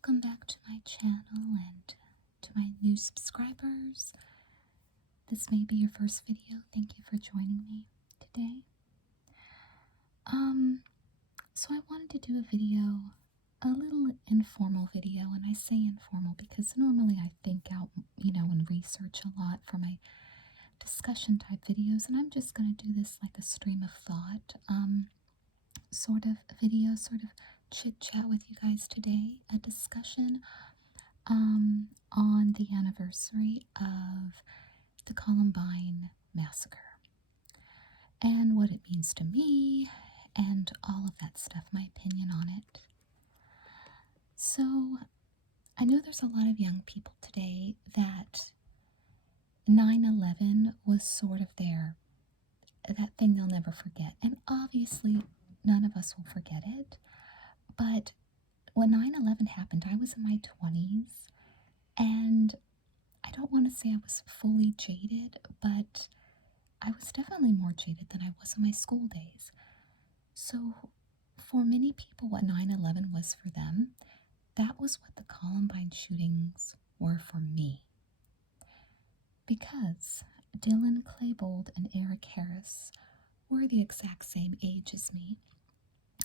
welcome back to my channel and to my new subscribers. This may be your first video. Thank you for joining me today. So I wanted to do a video, a little informal video, and I say informal because normally I think out, and research a lot for my discussion type videos, and I'm just going to do this like a stream of thought, sort of a video, sort of chit chat with you guys today, a discussion on the anniversary of the Columbine Massacre and what it means to me and all of that stuff, my opinion on it. So I know there's a lot of young people today that 9/11 was sort of that thing they'll never forget, and obviously none of us will forget it. But when 9/11 happened, I was in my 20s, and I don't want to say I was fully jaded, but I was definitely more jaded than I was in my school days. So for many people, what 9/11 was for them, that was what the Columbine shootings were for me. Because Dylan Klebold and Eric Harris were the exact same age as me,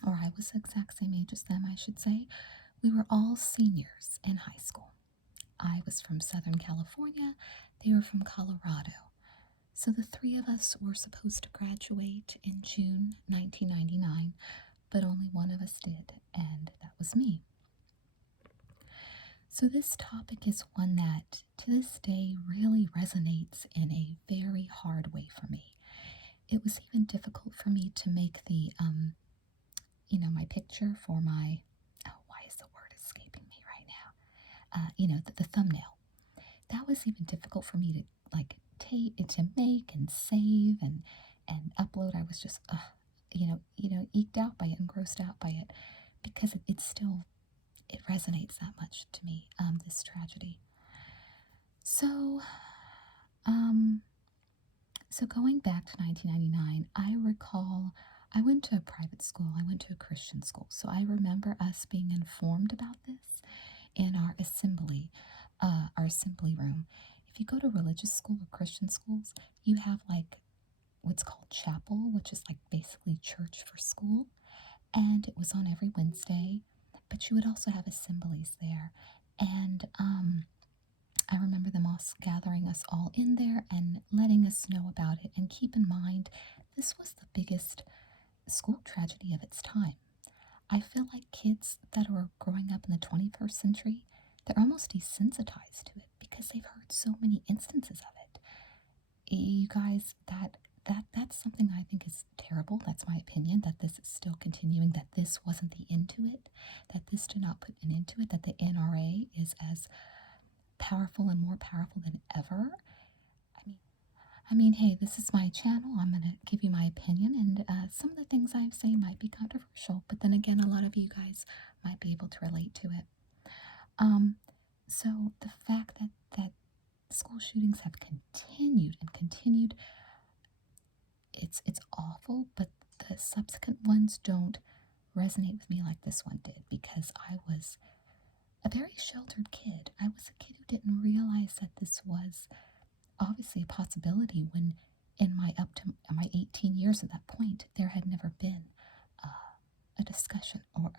or I was the exact same age as them, I should say. We were all seniors in high school. I was from Southern California, they were from Colorado. So the three of us were supposed to graduate in June 1999, but only one of us did, and that was me. So this topic is one that to this day really resonates in a very hard way for me. It was even difficult for me to make the my picture for my, why is the word escaping me right now? The thumbnail. That was even difficult for me to make and save and upload. I was just, eked out by it and grossed out by it because it resonates that much to me, this tragedy. So going back to 1999, I recall I went to a private school. I went to a Christian school. So I remember us being informed about this in our assembly room. If you go to religious school or Christian schools, you have like what's called chapel, which is like basically church for school. And it was on every Wednesday, but you would also have assemblies there. And I remember them all gathering us all in there and letting us know about it. And keep in mind, this was the biggest school tragedy of its time. I feel like kids that are growing up in the 21st century, they're almost desensitized to it because they've heard so many instances of it. You guys, that's something I think is terrible. That's my opinion, that this is still continuing, that this wasn't the end to it, that this did not put an end to it, that the NRA is as powerful and more powerful than ever. I mean, hey, this is my channel. I'm going to give you my opinion, and some of the things I say might be controversial, but then again, a lot of you guys might be able to relate to it. So the fact that school shootings have continued and continued, it's awful, but the subsequent ones don't resonate with me like this one did, because I was a very sheltered kid. I was a kid who didn't realize that this was obviously a possibility when in my up to my 18 years at that point, there had never been a discussion or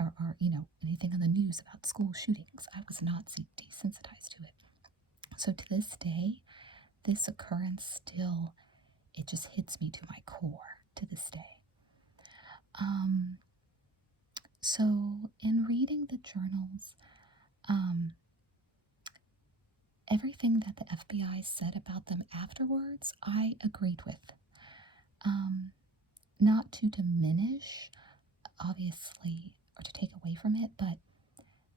anything on the news about school shootings. I was not desensitized to it. So to this day, this occurrence still, it just hits me to my core to this day. So in reading the journals, everything that the FBI said about them afterwards, I agreed with. Not to diminish, obviously, or to take away from it, but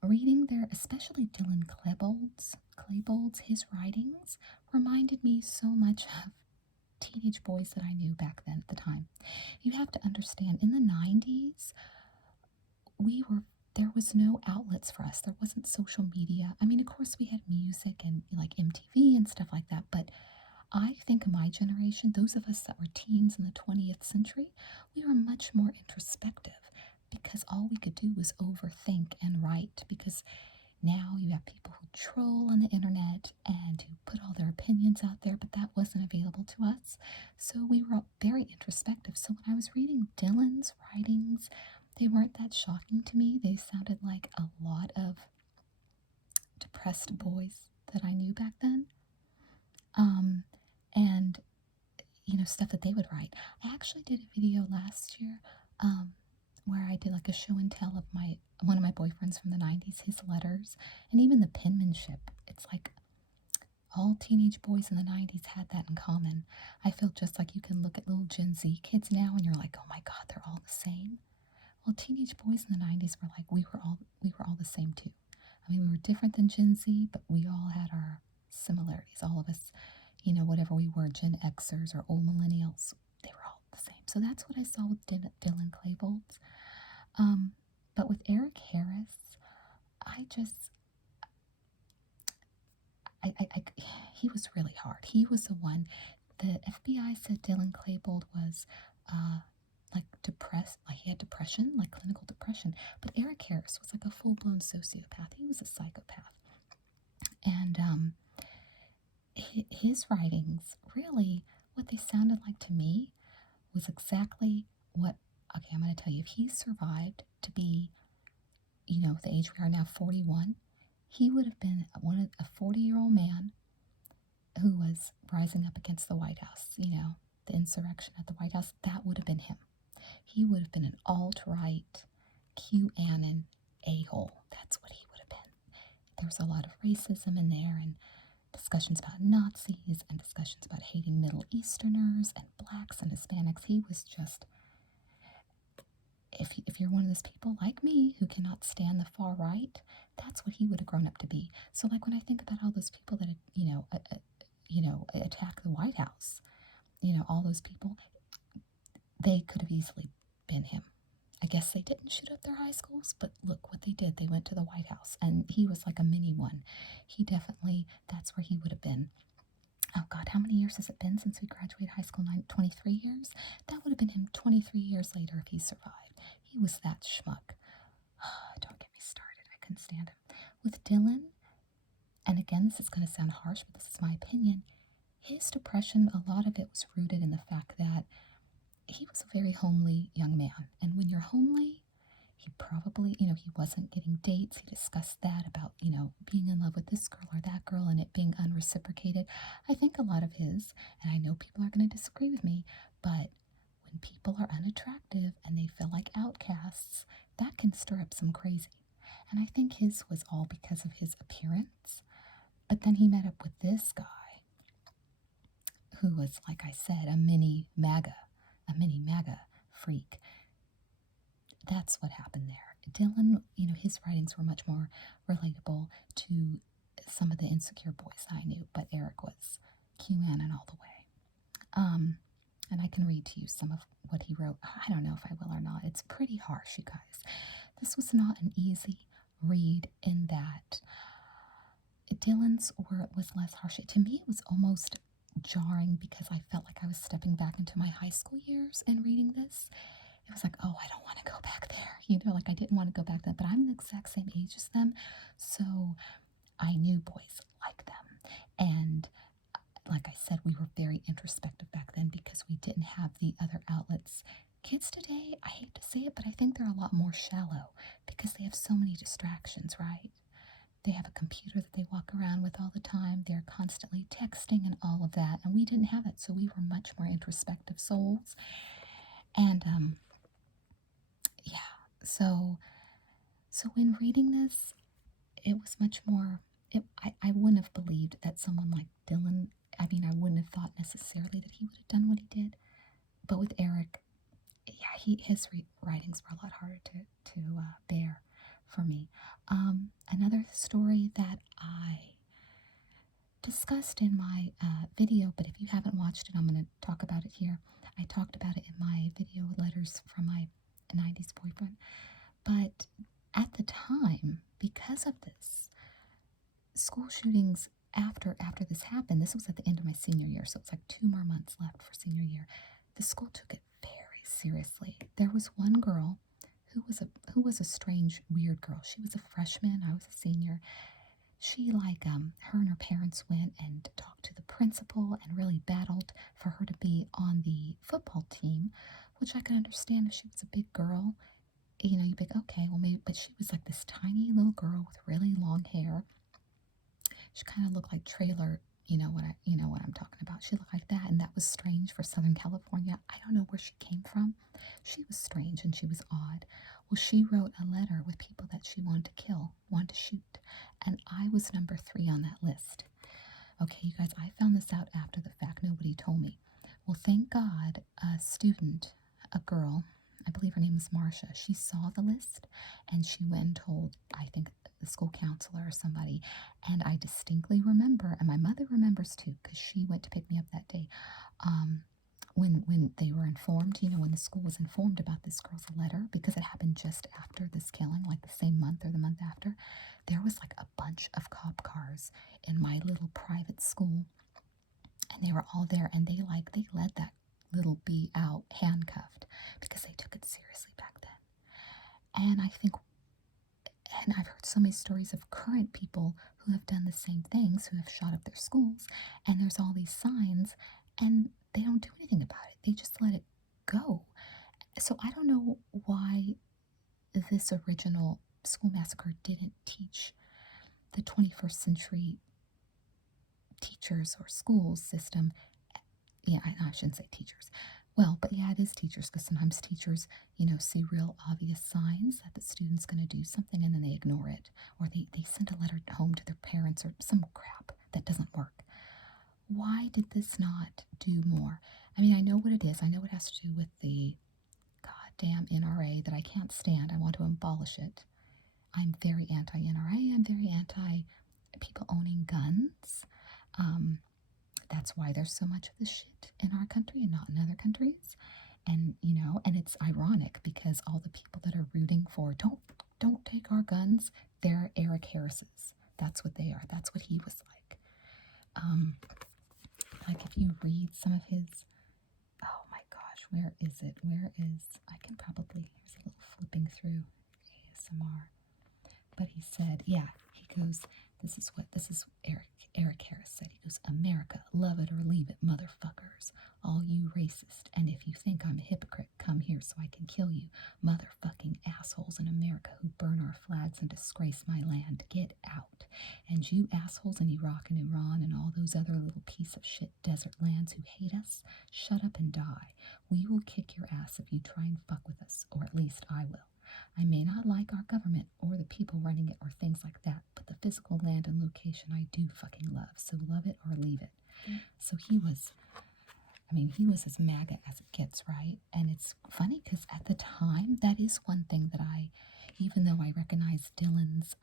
reading especially Dylan Klebold's, his writings reminded me so much of teenage boys that I knew back then at the time. You have to understand, in the 90s, there was no outlets for us. There wasn't social media. I mean, of course, we had music and like MTV and stuff like that, but I think my generation, those of us that were teens in the 20th century, we were much more introspective because all we could do was overthink and write, because Now you have people who troll on the internet and who put all their opinions out there, but that wasn't available to us. So we were all very introspective. So when I was reading Dylan's writings, they weren't that shocking to me. They sounded like a lot of depressed boys that I knew back then. And stuff that they would write. I actually did a video last year where I did like a show and tell of one of my boyfriends from the 90s, his letters, and even the penmanship. It's like all teenage boys in the 90s had that in common. I feel just like you can look at little Gen Z kids now and you're like, oh my God, they're all the same. Well, teenage boys in the 90s were like, we were all the same too. I mean, we were different than Gen Z, but we all had our similarities. All of us, whatever we were, Gen Xers or old millennials, they were all the same. So that's what I saw with Dylan Klebold. But with Eric Harris, he was really hard. He was the one. The FBI said Dylan Klebold was like depressed, like he had depression, like clinical depression. But Eric Harris was like a full-blown sociopath. He was a psychopath. And his writings, really, what they sounded like to me was exactly what, okay, I'm going to tell you, if he survived to be, the age we are now, 41, he would have been a 40-year-old man who was rising up against the White House, the insurrection at the White House. That would have been him. He would have been an alt-right, QAnon a-hole. That's what he would have been. There was a lot of racism in there and discussions about Nazis and discussions about hating Middle Easterners and blacks and Hispanics. He was just, if you're one of those people like me who cannot stand the far right, that's what he would have grown up to be. So like when I think about all those people that, attack the White House, all those people, they could have easily been him. I guess they didn't shoot up their high schools, but look what they did. They went to the White House, and he was like a mini one. He definitely, that's where he would have been. Oh God, how many years has it been since we graduated high school? 23 years? That would have been him 23 years later if he survived. He was that schmuck. Don't get me started. I couldn't stand him. With Dylan, and again, this is going to sound harsh, but this is my opinion, his depression, a lot of it was rooted in the fact that he was a very homely young man. And when you're homely, he probably, he wasn't getting dates. He discussed that about, being in love with this girl or that girl and it being unreciprocated. I think a lot of his, and I know people are going to disagree with me, but when people are unattractive and they feel like outcasts, that can stir up some crazy. And I think his was all because of his appearance. But then he met up with this guy who was, like I said, a mini MAGA freak. That's what happened there. Dylan, his writings were much more relatable to some of the insecure boys I knew, but Eric was QAnon all the way. And I can read to you some of what he wrote. I don't know if I will or not. It's pretty harsh, you guys. This was not an easy read in that Dylan's was less harsh. To me, it was almost jarring because I felt like I was stepping back into my high school years and reading this. It was like, oh, I don't want to go back there. Like I didn't want to go back there, but I'm the exact same age as them. So I knew boys like them. And like I said, we were very introspective back then because we didn't have the other outlets. Kids today, I hate to say it, but I think they're a lot more shallow because they have so many distractions, right? They have a computer that they walk around with all the time. They're constantly texting and all of that. And we didn't have it. So we were much more introspective souls. And, yeah, so when reading this, it was much more, I wouldn't have believed that someone like Dylan, I wouldn't have thought necessarily that he would have done what he did. But with Eric, yeah, his writings were a lot harder to bear for me. Another story that I discussed in my video, but if you haven't watched it, I'm going to talk about it here. I talked about it in my video letters from my 90s boyfriend. But at the time, because of this, school shootings after this happened, this was at the end of my senior year, so it's like 2 more months left for senior year. The school took it very seriously. There was one girl who who was a strange, weird girl. She was a freshman, I was a senior. She, like, her and her parents went and talked to the principal and really battled for her to be on the football team, which I could understand if she was a big girl. You know, you'd be like, okay, well, maybe, but she was like this tiny little girl with really long hair. She kind of looked like Trailer, you know what I'm talking about. She looked like that, and that was strange for Southern California. I don't know where she came from. She was strange and she was odd. Well, she wrote a letter with people that she wanted to kill, wanted to shoot, and I was number 3 on that list. Okay, you guys, I found this out after the fact. Nobody told me. Well, thank God, a student, a girl, I believe her name was Marcia, she saw the list and she went and told, I think, the school counselor or somebody. And I distinctly remember, and my mother remembers too, because she went to pick me up that day. When they were informed, when the school was informed about this girl's letter, because it happened just after this killing, like the same month or the month after, there was like a bunch of cop cars in my little private school, and they were all there, and they led that little bee out handcuffed because they took it seriously back then. And I've heard so many stories of current people who have done the same things, who have shot up their schools, and there's all these signs, and they don't do anything about it. They just let it go. So I don't know why this original school massacre didn't teach the 21st century teachers or school system. Yeah, I shouldn't say teachers. Well, but yeah, it is teachers, because sometimes teachers, see real obvious signs that the student's going to do something and then they ignore it. Or they send a letter home to their parents or some crap that doesn't work. Why did this not do more? I mean, I know what it is. I know it has to do with the goddamn NRA that I can't stand. I want to abolish it. I'm very anti-NRA. I'm very anti people owning guns. That's why there's so much of this shit in our country and not in other countries. And, and it's ironic because all the people that are rooting for don't take our guns, they're Eric Harris's. That's what they are. That's what he was like. Like if you read some of his, oh my gosh, where is it? I can probably, here's a little flipping through ASMR. But he said, he goes, this is Eric Harris said. He goes, America, love it or leave it, motherfuckers. All you racist. And if you think I'm a hypocrite, come here so I can kill you. Motherfucking assholes in America who burn our flags and disgrace my land. Get out. And you assholes in Iraq and Iran and all those other little piece of shit desert lands who hate us, shut up and die. We will kick your ass if you try and fuck with us, or at least I will. I may not like our government or the people running it or things like that, but the physical land and location I do fucking love. So love it or leave it. So he was as MAGA as it gets, right? And it's funny because at the time, that is one thing that even though I recognize Dylan's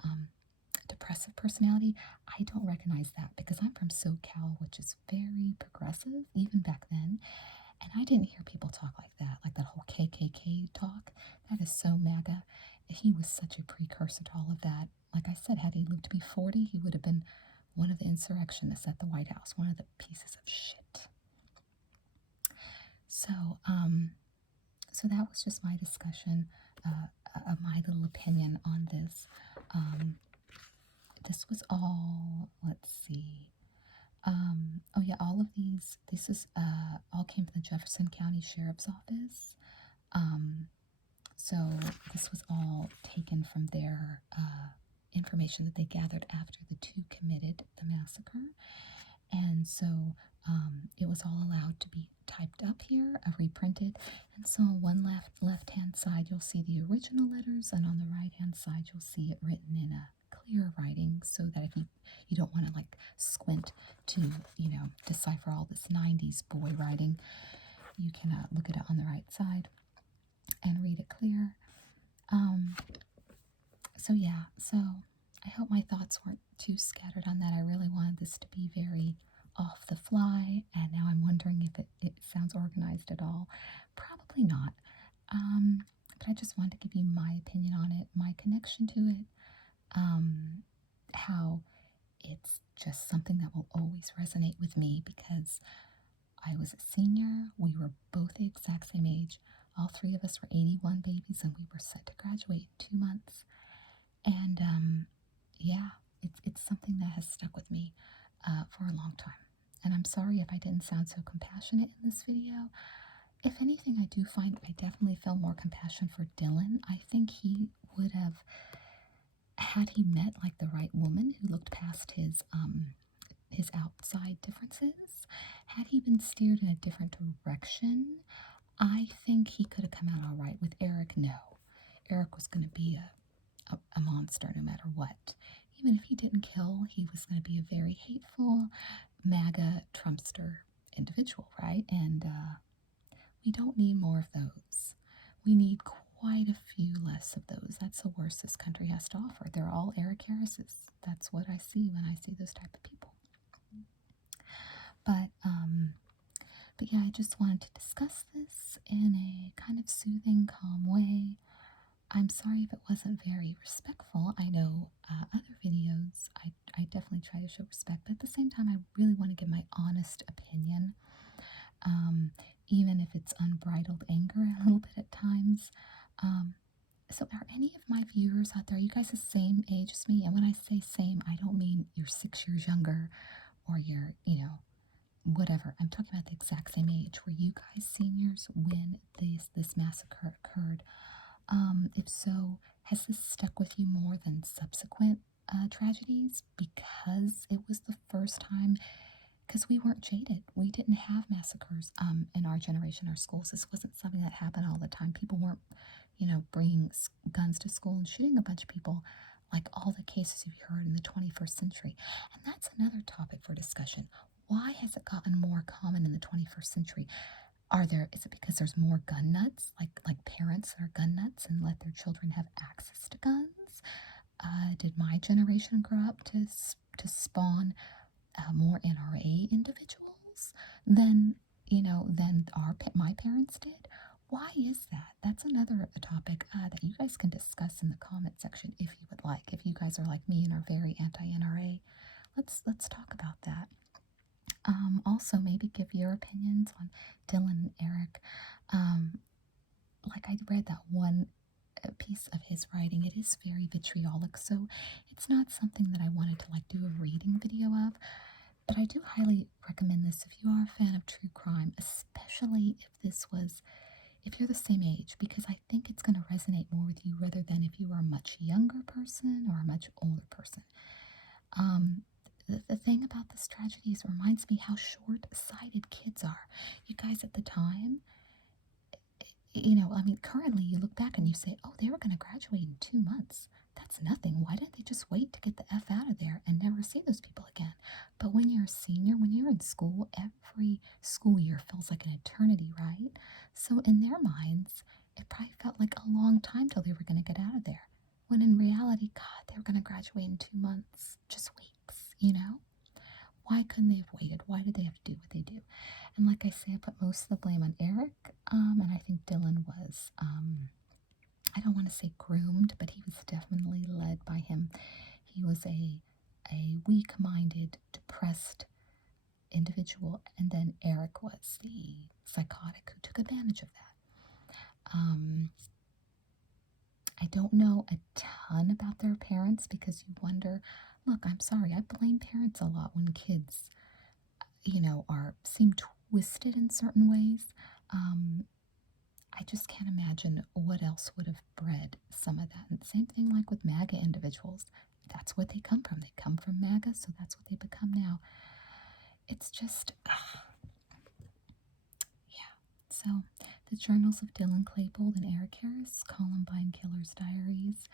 depressive personality, I don't recognize that because I'm from SoCal, which is very progressive, even back then. And I didn't hear people talk like that whole KKK talk. That is so MAGA. He was such a precursor to all of that. Like I said, had he lived to be 40, he would have been one of the insurrectionists at the White House, one of the pieces of shit. So that was just my discussion, my little opinion on this. This was all, let's see. All of this is all came from the Jefferson County Sheriff's Office. So this was all taken from their information that they gathered after the two committed the massacre. And so it was all allowed to be typed up here, reprinted. And so on one left-hand side, you'll see the original letters, and on the right-hand side, you'll see it written in a clear writing, so that if you don't want to squint to decipher all this 90s boy writing, you can look at it on the right side and read it clear. So I hope my thoughts weren't too scattered on that. I really wanted this to be very off the fly, and now I'm wondering if it sounds organized at all. Probably not. But I just wanted to give you my opinion on it, my connection to it, how it's just something that will always resonate with me because I was a senior. We were both the exact same age. All three of us were 81 babies, and we were set to graduate in 2 months. And yeah, it's something that has stuck with me for a long time. And I'm sorry if I didn't sound so compassionate in this video. If anything, I definitely felt more compassion for Dylan. I think he would have, had he met like the right woman who looked past his outside differences, had he been steered in a different direction, I think he could have come out all right. With Eric, no. Eric was going to be a monster no matter what. Even if he didn't kill, he was going to be a very hateful MAGA Trumpster individual, right? And we don't need more of those. We need quite a few less of those. That's the worst this country has to offer. They're all Eric Harris's. That's what I see when I see those type of people. But yeah, I just wanted to discuss this in a kind of soothing, calm way. I'm sorry if it wasn't very respectful. I know other videos, I definitely try to show respect, but at the same time, I really want to give my honest opinion, even if it's unbridled anger a little bit at times. So are any of my viewers out there, are you guys the same age as me? And when I say same, I don't mean you're 6 years younger or you're, whatever. I'm talking about the exact same age. Were you guys seniors when this massacre occurred? If so, has this stuck with you more than subsequent tragedies because it was the first time? Because we weren't jaded. We didn't have massacres in our generation, our schools. This wasn't something that happened all the time. People weren't, bringing guns to school and shooting a bunch of people like all the cases you've heard in the 21st century. And that's another topic for discussion. Why has it gotten more common in the 21st century? Is it because there's more gun nuts, like parents that are gun nuts and let their children have access to guns? Did my generation grow up to spawn more NRA individuals than my parents did? Why is that? That's another topic that you guys can discuss in the comment section if you would like. If you guys are like me and are very anti-NRA, let's talk about that. Also, maybe give your opinions on Dylan and Eric. Like I read that one piece of his writing, it is very vitriolic, so it's not something that I wanted to do a reading video of. But I do highly recommend this if you are a fan of true crime, especially if you're the same age, because I think it's going to resonate more with you rather than if you are a much younger person or a much older person. The thing about this tragedy is it reminds me how short-sighted kids are. You guys at the time, currently you look back and you say, oh, they were going to graduate in 2 months. That's nothing. Why didn't they just wait to get the F out of there and never see those people again? But when you're a senior, when you're in school, every school year feels like an eternity, right? So in their minds, it probably felt like a long time till they were going to get out of there. When in reality, God, they were going to graduate in 2 months, just weeks, Why couldn't they have waited? Why did they have to do what they do? And like I say, I put most of the blame on Eric, and I think Dylan was, I don't want to say groomed, but he was definitely led by him. He was a weak-minded, depressed individual, and then Eric was the psychotic who took advantage of that. I don't know a ton about their parents because you wonder, look, I'm sorry, I blame parents a lot when kids, seem twisted in certain ways. I just can't imagine what else would have bred some of that. And same thing like with MAGA individuals. That's what they come from. They come from MAGA, so that's what they become now. It's just, yeah. So, the journals of Dylan Klebold and Eric Harris, Columbine Killer's Diaries.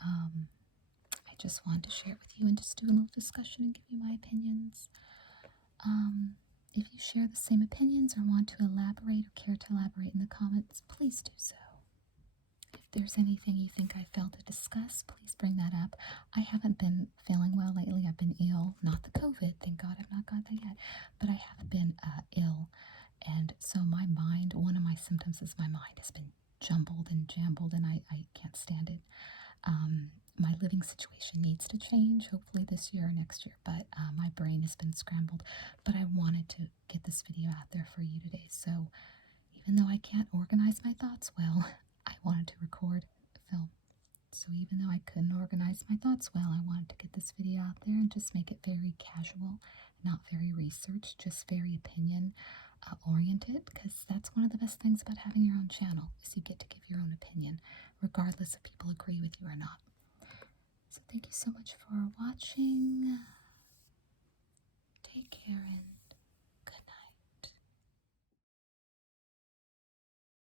I just wanted to share it with you and just do a little discussion and give you my opinions. If you share the same opinions or want to elaborate or care to elaborate in the comments, please do so. If there's anything you think I failed to discuss, please bring that up. I haven't been feeling well lately. I've been ill, not the COVID, thank God I've not got that yet, but I have been ill. And so my mind, one of my symptoms is my mind has been jumbled and jambled, and I can't stand it. My living situation needs to change, hopefully this year or next year, but my brain has been scrambled. But I wanted to get this video out there for you today, so even though I can't organize my thoughts well, I wanted to record, film. So even though I couldn't organize my thoughts well, I wanted to get this video out there and just make it very casual, not very researched, just very opinion oriented, because that's one of the best things about having your own channel is you get to give your own opinion, regardless if people agree with you or not. So thank you so much for watching. Take care and